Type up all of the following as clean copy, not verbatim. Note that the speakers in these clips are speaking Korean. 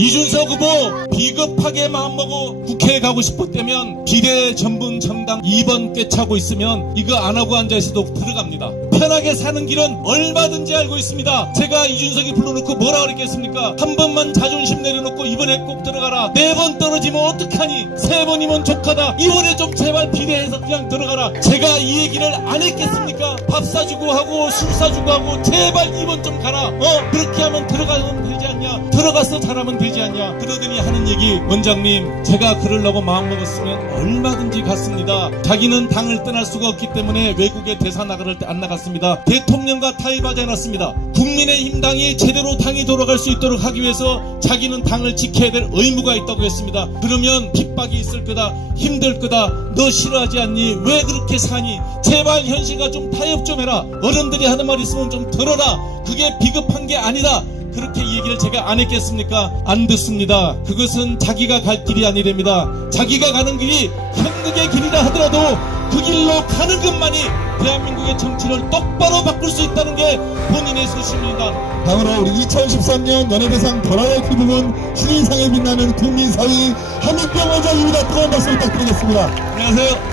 이준석 후보 비겁하게 마음먹고 국회에 가고 싶었다면 비례 전분 정당 2번 꿰차고 있으면 이거 안 하고 앉아있어도 들어갑니다. 편하게 사는 길은 얼마든지 알고 있습니다. 제가 이준석이 불러놓고 뭐라 그랬겠습니까? 한 번만 자존심 내려놓고 이번에 꼭 들어가라. 4번 떨어지면 어떡하니? 3번이면 족하다. 이번에 좀 제발 비례해서 그냥 들어가라. 제가 이 얘기를 안 했겠습니까? 밥 사주고 하고 술 사주고 하고 제발 2번 좀 가라. 그렇게 하면 들어가면 되지 않냐? 들어가서 잘하면 되지 않냐? 그러더니 하는 얘기, 원장님 제가 그러려고 마음먹었으면 얼마든지 갔습니다. 자기는 당을 떠날 수가 없기 때문에 외국에 대사 나갈 때 안 나갔습니다. 대통령과 타협하지 않았습니다. 국민의힘 당이 제대로 당이 돌아갈 수 있도록 하기 위해서 자기는 당을 지켜야 될 의무가 있다고 했습니다. 그러면 핍박이 있을 거다, 힘들 거다, 너 싫어하지 않니? 왜 그렇게 사니? 제발 현실과 좀 타협 좀 해라. 어른들이 하는 말 있으면 좀 들어라. 그게 비겁한 게 아니다. 그렇게 얘기를 제가 안 했겠습니까? 안 듣습니다. 그것은 자기가 갈 길이 아니랍니다. 자기가 가는 길이 현극의 길이라 하더라도 그 길로 가는 것만이 대한민국의 정치를 똑바로 바꿀 수 있다는 게 본인의 소신입니다. 다음으로 우리 2013년 연예대상 버라이어티 부문 신인상에 빛나는 국민사위 한민병 원장입니다. 뜨거운 박수 부탁드리겠습니다. 안녕하세요.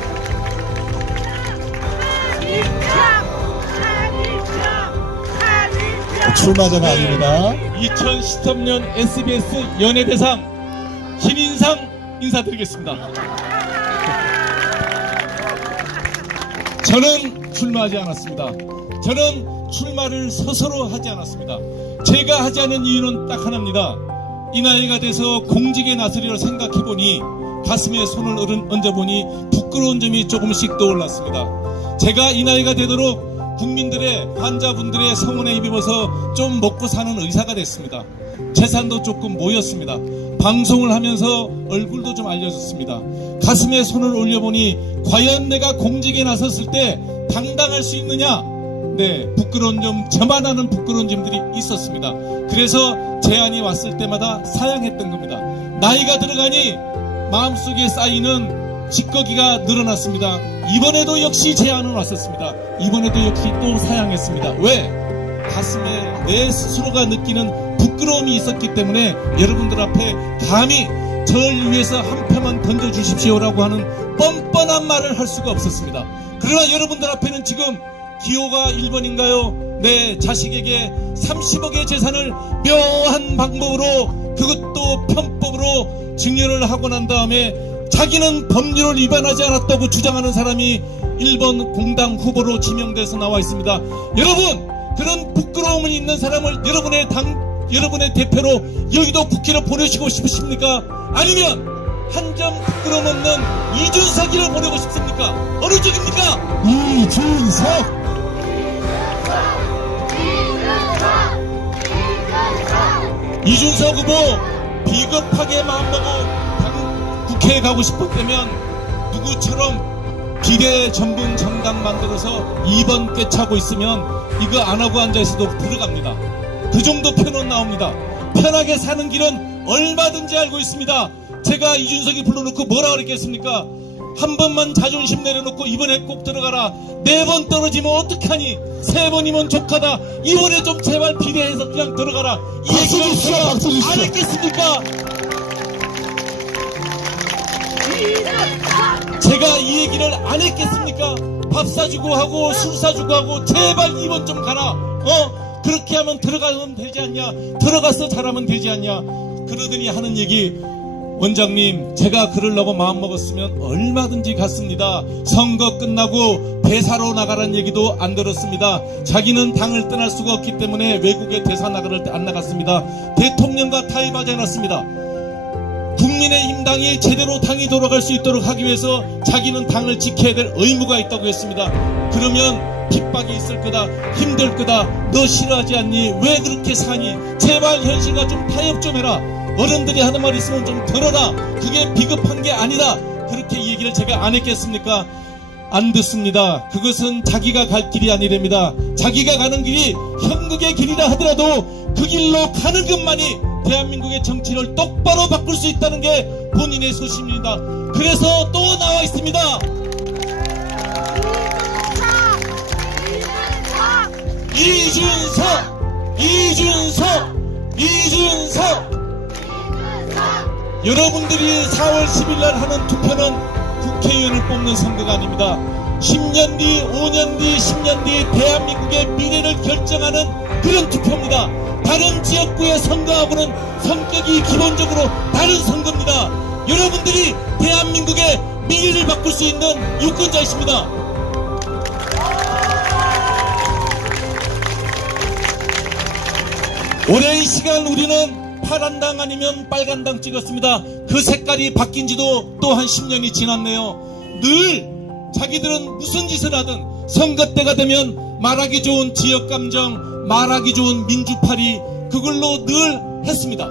출마자가 아닙니다. 2013년 SBS 연예대상 신인상 인사드리겠습니다. 저는 출마하지 않았습니다. 저는 출마를 스스로 하지 않았습니다. 제가 하지 않은 이유는 딱 하나입니다. 이 나이가 돼서 공직에 나서리라 생각해보니 가슴에 손을 얹어보니 부끄러운 점이 조금씩 떠올랐습니다. 제가 이 나이가 되도록 국민들의, 환자분들의 성원에 힘입어서 좀 먹고 사는 의사가 됐습니다. 재산도 조금 모였습니다. 방송을 하면서 얼굴도 좀 알려졌습니다. 가슴에 손을 올려보니 과연 내가 공직에 나섰을 때 당당할 수 있느냐? 네, 부끄러운 점, 저만 아는 부끄러운 점들이 있었습니다. 그래서 제안이 왔을 때마다 사양했던 겁니다. 나이가 들어가니 마음속에 쌓이는 찌꺼기가 늘어났습니다. 이번에도 역시 제안은 왔었습니다. 이번에도 역시 또 사양했습니다. 왜? 가슴에 내 스스로가 느끼는 부끄러움이 있었기 때문에 여러분들 앞에 감히 저를 위해서 한 표만 던져주십시오라고 하는 뻔뻔한 말을 할 수가 없었습니다. 그러나 여러분들 앞에는 지금 기호가 1번인가요? 내 자식에게 30억의 재산을 묘한 방법으로, 그것도 편법으로 증여를 하고 난 다음에 자기는 법률을 위반하지 않았다고 주장하는 사람이 1번 공당 후보로 지명돼서 나와 있습니다. 여러분, 그런 부끄러움이 있는 사람을 여러분의 대표로 여의도 국회로 보내시고 싶으십니까? 아니면 한 점 부끄러움 없는 이준석이를 보내고 싶습니까? 어느 쪽입니까? 이준석! 이준석 후보 비겁하게 마음먹고 국회에 가고 싶었다면 누구처럼 비례 전분 정당 만들어서 2번 꿰차고 있으면 이거 안 하고 앉아있어도 들어갑니다. 그 정도 표는 나옵니다. 편하게 사는 길은 얼마든지 알고 있습니다. 제가 이준석이 불러놓고 뭐라 그랬겠습니까? 한 번만 자존심 내려놓고 이번에 꼭 들어가라. 4번 떨어지면 어떡하니? 3번이면 족하다. 이번에 좀 제발 비례해서 그냥 들어가라. 이 얘기를 제가 안 했겠습니까? 제가 이 얘기를 안 했겠습니까? 밥 사주고 하고 술 사주고 하고 제발 2번 좀 가라. 그렇게 하면 들어가면 되지 않냐? 들어가서 잘하면 되지 않냐? 그러더니 하는 얘기, 원장님 제가 그러려고 마음먹었으면 얼마든지 갔습니다. 선거 끝나고 대사로 나가란 얘기도 안 들었습니다. 자기는 당을 떠날 수가 없기 때문에 외국에 대사 나갈 때 안 나갔습니다. 대통령과 타협하지 않았습니다. 국민의힘 당이 제대로 당이 돌아갈 수 있도록 하기 위해서 자기는 당을 지켜야 될 의무가 있다고 했습니다. 그러면 핍박이 있을 거다, 힘들 거다, 너 싫어하지 않니? 왜 그렇게 사니? 제발 현실과 좀 타협 좀 해라. 어른들이 하는 말 있으면 좀 들어라. 그게 비겁한 게 아니다. 그렇게 얘기를 제가 안 했겠습니까? 안 듣습니다. 그것은 자기가 갈 길이 아니랍니다. 자기가 가는 길이 현극의 길이라 하더라도 그 길로 가는 것만이 대한민국의 정치를 똑바로 바꿀 수 있다는 게 본인의 소신입니다. 그래서 또 나와 있습니다. 이준석! 여러분들이 4월 10일 날 하는 투표는 국회의원을 뽑는 선거가 아닙니다. 10년 뒤, 5년 뒤, 10년 뒤 대한민국의 미래를 결정하는 그런 투표입니다. 다른 지역구의 선거하고는 성격이 기본적으로 다른 선거입니다. 여러분들이 대한민국의 미래를 바꿀 수 있는 유권자이십니다. 오랜 시간 우리는 파란당 아니면 빨간당 찍었습니다. 그 색깔이 바뀐 지도 또 한 10년이 지났네요. 늘 자기들은 무슨 짓을 하든 선거 때가 되면 말하기 좋은 지역감정, 말하기 좋은 민주파리, 그걸로 늘 했습니다.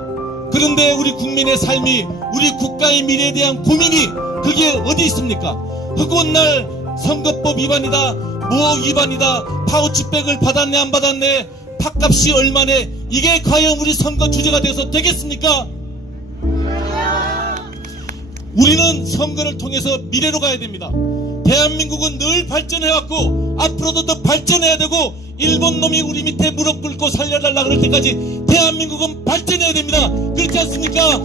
그런데 우리 국민의 삶이, 우리 국가의 미래에 대한 고민이 그게 어디 있습니까? 허구한 날 선거법 위반이다, 뭐 위반이다, 파우치백을 받았네 안 받았네, 팥값이 얼마네, 이게 과연 우리 선거 주제가 돼서 되겠습니까? 우리는 선거를 통해서 미래로 가야 됩니다. 대한민국은 늘 발전해왔고 앞으로도 더 발전해야 되고, 일본 놈이 우리 밑에 무릎 꿇고 살려달라 그럴 때까지 대한민국은 발전해야 됩니다. 그렇지 않습니까?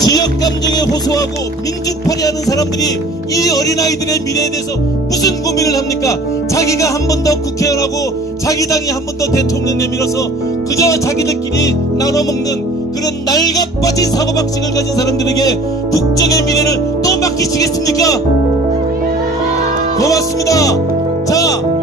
지역감정에 호소하고 민주파리 하는 사람들이 이 어린아이들의 미래에 대해서 무슨 고민을 합니까? 자기가 한 번 더 국회의원하고 자기 당이 한 번 더 대통령 내밀어서 그저 자기들끼리 나눠먹는 그런 낡아 빠진 사고방식을 가진 사람들에게 국정의 미래를 또 맡기시겠습니까? 고맙습니다. 자,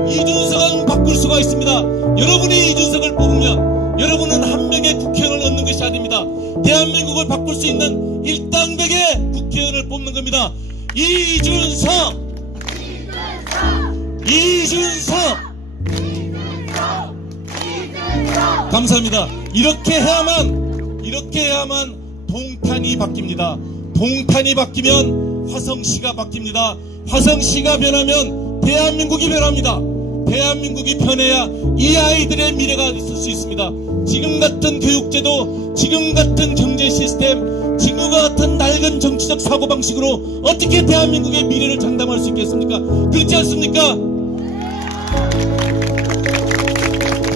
이준석은 바꿀 수가 있습니다. 여러분이 이준석을 뽑으면 여러분은 한 명의 국회의원을 얻는 것이 아닙니다. 대한민국을 바꿀 수 있는 일당백의 국회의원을 뽑는 겁니다. 이준석! 감사합니다. 이렇게 해야만 동탄이 바뀝니다. 동탄이 바뀌면 화성시가 바뀝니다. 화성시가 변하면 대한민국이 변합니다. 대한민국이 변해야 이 아이들의 미래가 있을 수 있습니다. 지금 같은 교육제도, 지금 같은 경제 시스템, 지금 같은 낡은 정치적 사고방식으로 어떻게 대한민국의 미래를 장담할 수 있겠습니까? 그렇지 않습니까?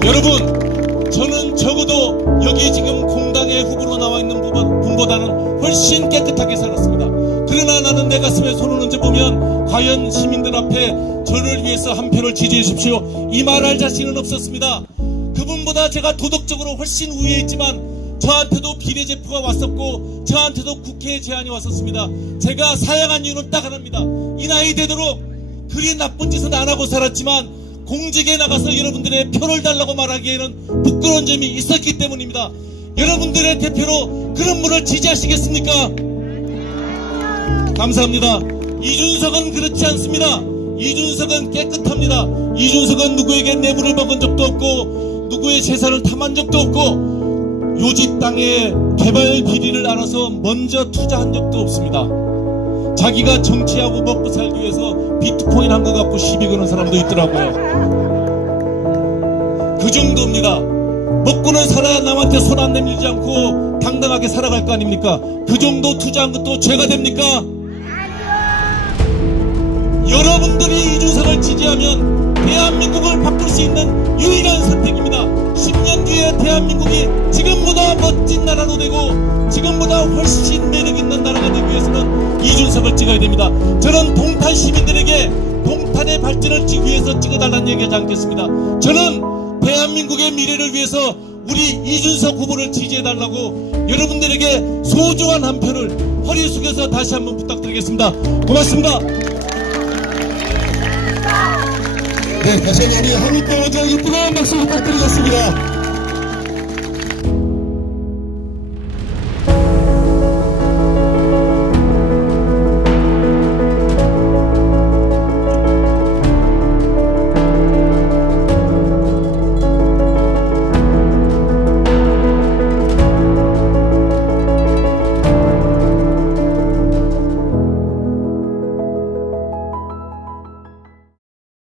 여러분, 저는 적어도 여기 지금 공당의 후보로 나와 있는 분보다는 훨씬 깨끗하게 살았습니다. 그러나 나는 내 가슴에 손을 얹어보면 과연 시민들 앞에 저를 위해서 한 표를 지지해 주십시오, 이 말할 자신은 없었습니다. 그분보다 제가 도덕적으로 훨씬 우위에 있지만 저한테도 비례제표가 왔었고 저한테도 국회에 제안이 왔었습니다. 제가 사양한 이유는 딱 하나입니다. 이 나이 되도록 그리 나쁜 짓은 안 하고 살았지만 공직에 나가서 여러분들의 표를 달라고 말하기에는 부끄러운 점이 있었기 때문입니다. 여러분들의 대표로 그런 분을 지지하시겠습니까? 감사합니다. 이준석은 그렇지 않습니다. 이준석은 깨끗합니다. 이준석은 누구에게 뇌물을 먹은 적도 없고 누구의 재산을 탐한 적도 없고 요집 땅에 개발 비리를 알아서 먼저 투자한 적도 없습니다. 자기가 정치하고 먹고 살기 위해서 비트코인 한 거 갖고 시비 거는 사람도 있더라고요. 그 정도입니다. 먹고는 살아야 남한테 손 안 내밀지 않고 당당하게 살아갈 거 아닙니까? 그 정도 투자한 것도 죄가 됩니까? 여러분들이 이준석을 지지하면 대한민국을 바꿀 수 있는 유일한 선택입니다. 10년 뒤에 대한민국이 지금보다 멋진 나라로 되고 지금보다 훨씬 매력있는 나라가 되기 위해서는 이준석을 찍어야 됩니다. 저는 동탄 시민들에게 동탄의 발전을 위해서 찍어달라는 얘기하지 않겠습니다. 저는 대한민국의 미래를 위해서 우리 이준석 후보를 지지해달라고 여러분들에게 소중한 한 표를 허리 숙여서 다시 한번 부탁드리겠습니다. 고맙습니다. 네, 다시 한번 우리 한국병원장 뜨거운 박수 부탁드리겠습니다.